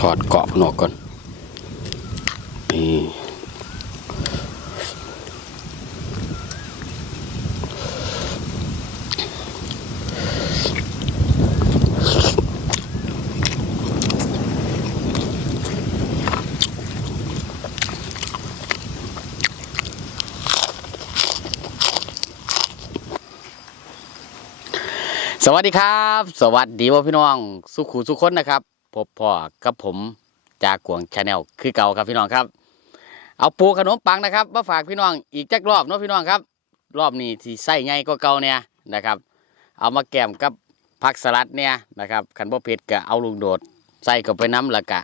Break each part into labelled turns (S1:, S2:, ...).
S1: ถอดเกาะหนอกก่อน นี่สวัสดีครับ สวัสดีพ่อพี่น้อง สุขูสุขคนนะครับ พบพ่อกับผมจากกวงชาแนลคือเก่าครับพี่น้องครับ เอาปูขนมปังนะครับมาฝากพี่น้องอีกจักรอบเนาะพี่น้องครับ รอบนี้ที่ใส่ไงก็เก่าเนี่ยนะครับ เอามาแกมกับผักสลัดเนี่ยนะครับขันบ่เผ็ดก็เอาลุงโดดใส่เข้าไปน้ำละกะ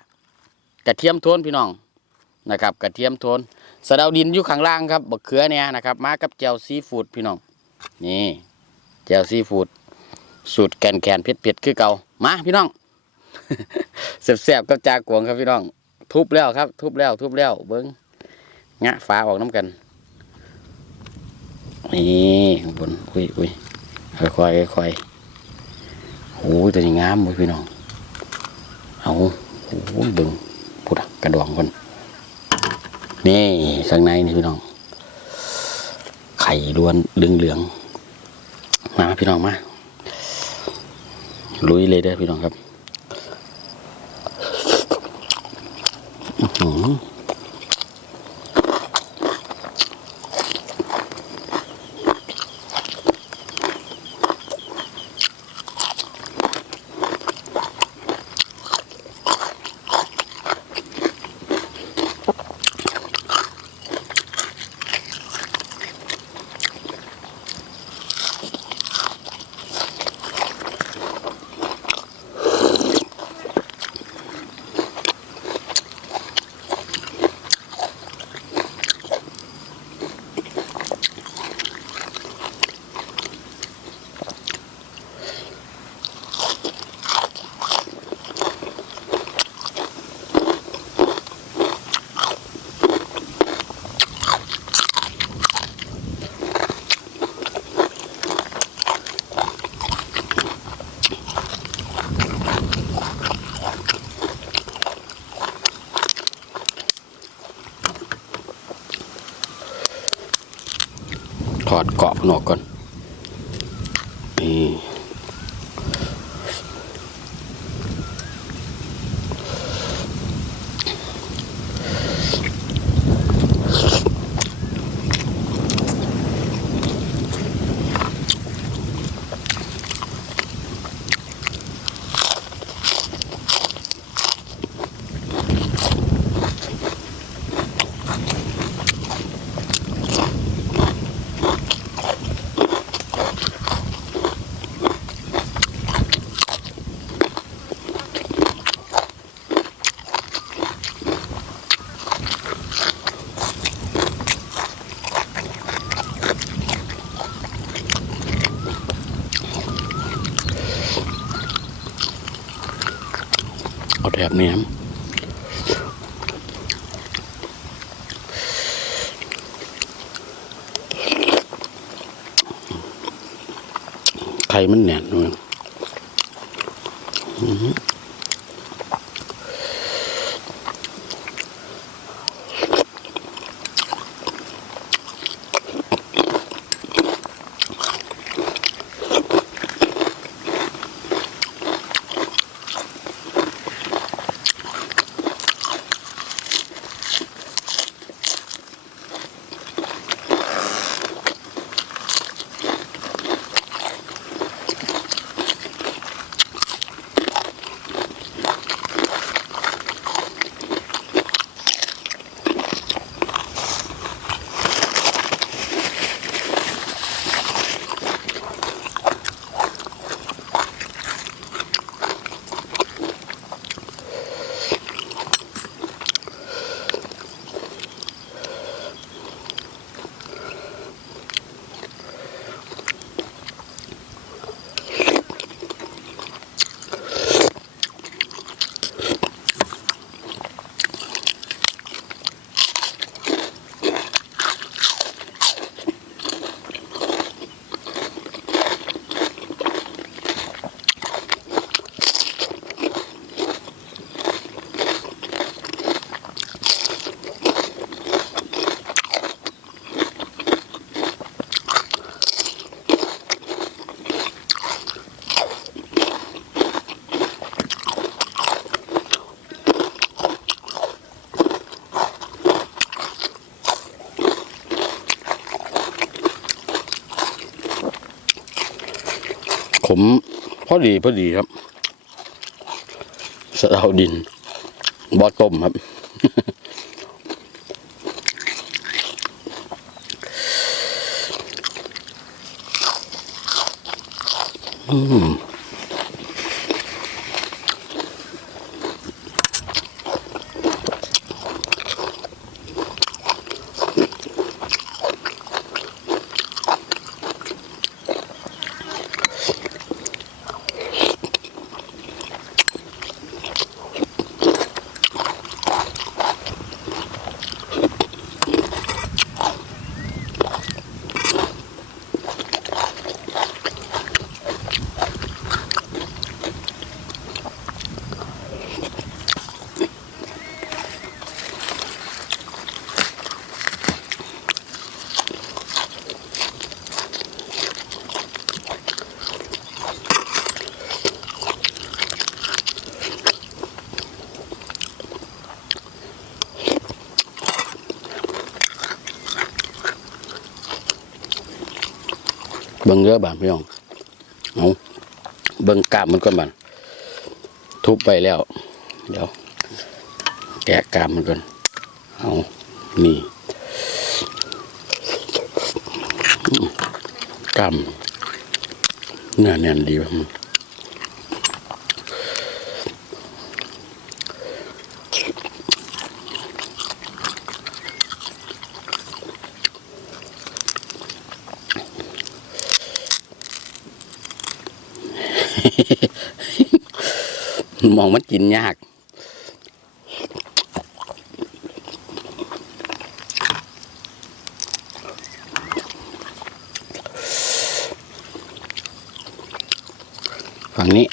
S1: กระเทียมโทนพี่น้องนะครับกระเทียมโทนสะเดาดินอยู่ข้างล่างครับบักเขือเนี่ยนะครับมากับแจวซีฟูดพี่น้องนี่แจวซีฟูดสูตรแกนแกนเผ็ดเผ็ดๆคือเก่ามาพี่น้อง แซ่บๆกับจากวงครับพี่น้อง ทุบแล้วครับ ทุบแล้ว ทุบแล้ว เบิ้งงะฟ้าออกน้ำกัน นี่ข้างบนอุ้ยอุ้ยค่อยๆค่อยๆโอ้ยตัวนี้งามเว้ยพี่น้อง เอาโอ้ยเบิ้งพุดอะกระดองคนนี่ข้างในนี่พี่น้อง ไข่ล้วนเหลืองๆมาพี่น้องมาลุยเลยเด้อพี่น้องครับ อื้อ อดเกาะหนวกก่อน เอาแบบนี้ไข่มันแน่นเลย มพอดีพอดีครับสะเดาดินบอต้มครับ อืม เบิ้งเยอะบานพี่น้องเอาเบิ้งกามมันก่อนบานทุบไปแล้ว เดี๋ยว แกะกามมันก่อนเอานี่กามเนื้อแน่นดีป่ะ มองมันกินยาก ฝั่งนี้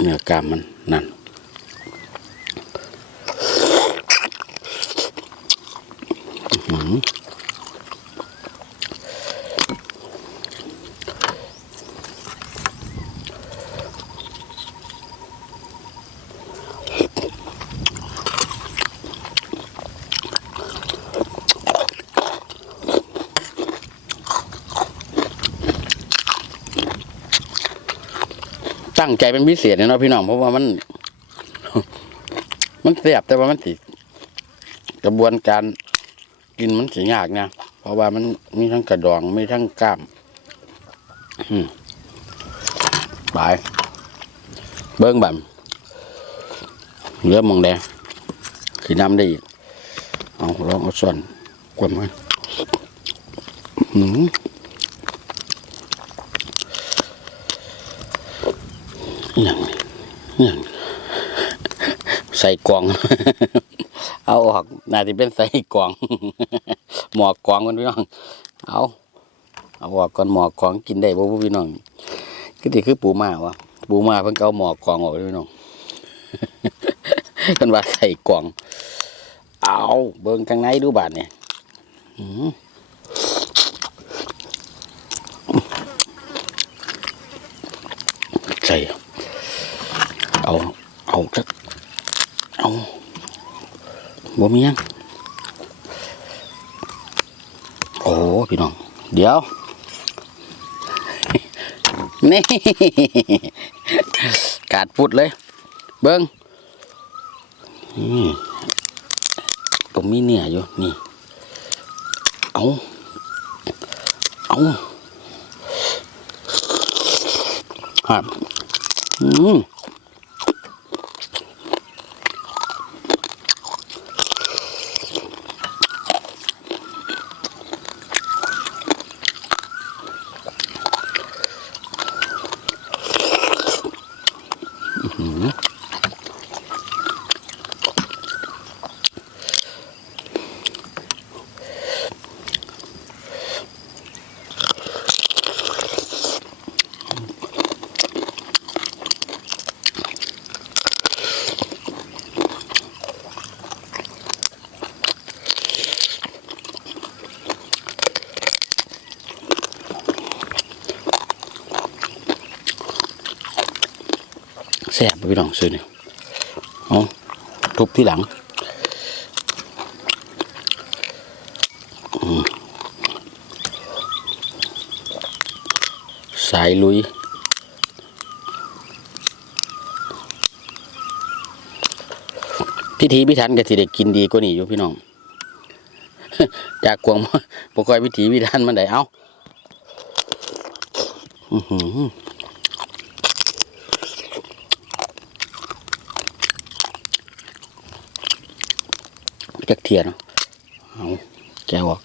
S1: เนื้อกามมันนั่น ตั้งใจเป็นพิเศษเนาะพี่น้องเพราะว่ามัน มันเสียบแต่ว่ามันสิดกระบวนการกินมันสิยากนะเพราะว่ามันมีทั้งกระดองมีทั้งกล้ามอืมไปเบิ้งแบบเรือมองแดงขีน้ำได้อีกเอาลองเอาส่วนกวมไว้อืม อย่างอย่างใส่กล่อง เอาออกน่าจะเป็นใส่กล่อง หมอกกล่องกันพี่น้อง เอาเอาออกก่อนหมอกกล่องกินได้บ่พี่น้องก็ที่คือปูมาวะปูมาเพิ่งเอาหมอกกล่องออกเลยพี่น้องกันว่าใส่กล่อง เอาเบิ่งข้างในดูบาดเนี่ยใส่ เอาเอาจักเอาบ่มียังโอ้พี่น้อง เดี๋ยว นี่กาดพุดเลย เบิ้งนี่ผมมีเนี่ยอยู่ นี่ เอาเอาครับอืม ซ่บบ่พี่น้องซื้อเนี่ยเอทุบที่หลังสายลุยพิธีพิถันก็สิได้กินดีกว่านี้อยู่พี่น้องจากกวงบ่ค่อยพิธีพิถันมันได้เอ้า อื้อหือ จักเทียนเนาะเอาแกวออก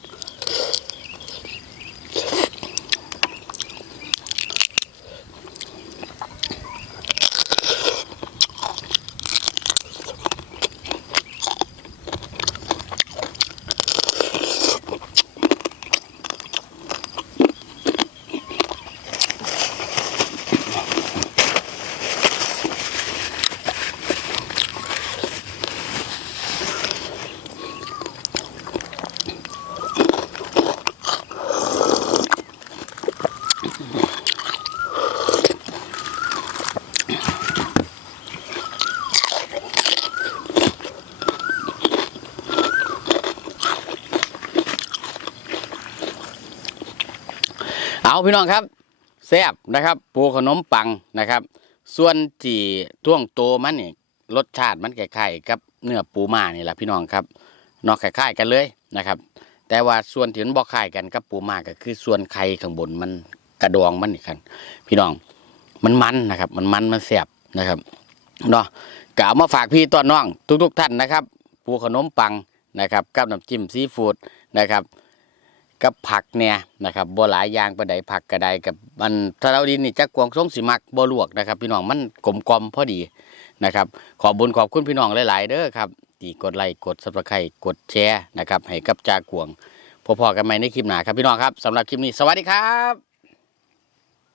S1: เอาพี่น้องครับแซบนะครับปูขนมปังนะครับ ส่วนจีท่วงโตมันนี่รสชาติมันคล้ายๆกับเนื้อปูมานี่แหละพี่น้องครับนอกคล้ายๆกันเลยนะครับ แต่ว่าส่วนที่มันบ่คล้ายกันกับปูมาก็คือส่วนไข่ข้างบนมันกระดองมันนี่ครับพี่น้องมันมันนะครับ มันมันมันแซบนะครับเนาะก็เอามาฝากพี่ต้อนน้อง ทุก ๆ ท่านนะครับปูขนมปังนะครับกับน้ำจิ้มซีฟู้ดนะครับ กับผักเนี่ยนะครับบ่หลายอย่างประไดผักกระไดกับมันถ้าเราดินนี่จักกวางทรงสิมักบ่ลวกนะครับพี่น้องมันกลมกลอมพอดีนะครับขอบุญขอบคุณพี่น้องหลาย ๆ เด้อครับที่กดไลค์กด Subscribe กดแชร์นะครับให้กับจากวงพอๆกันใหม่ในคลิปหน้าครับพี่น้องครับสำหรับคลิปนี้สวัสดีครับ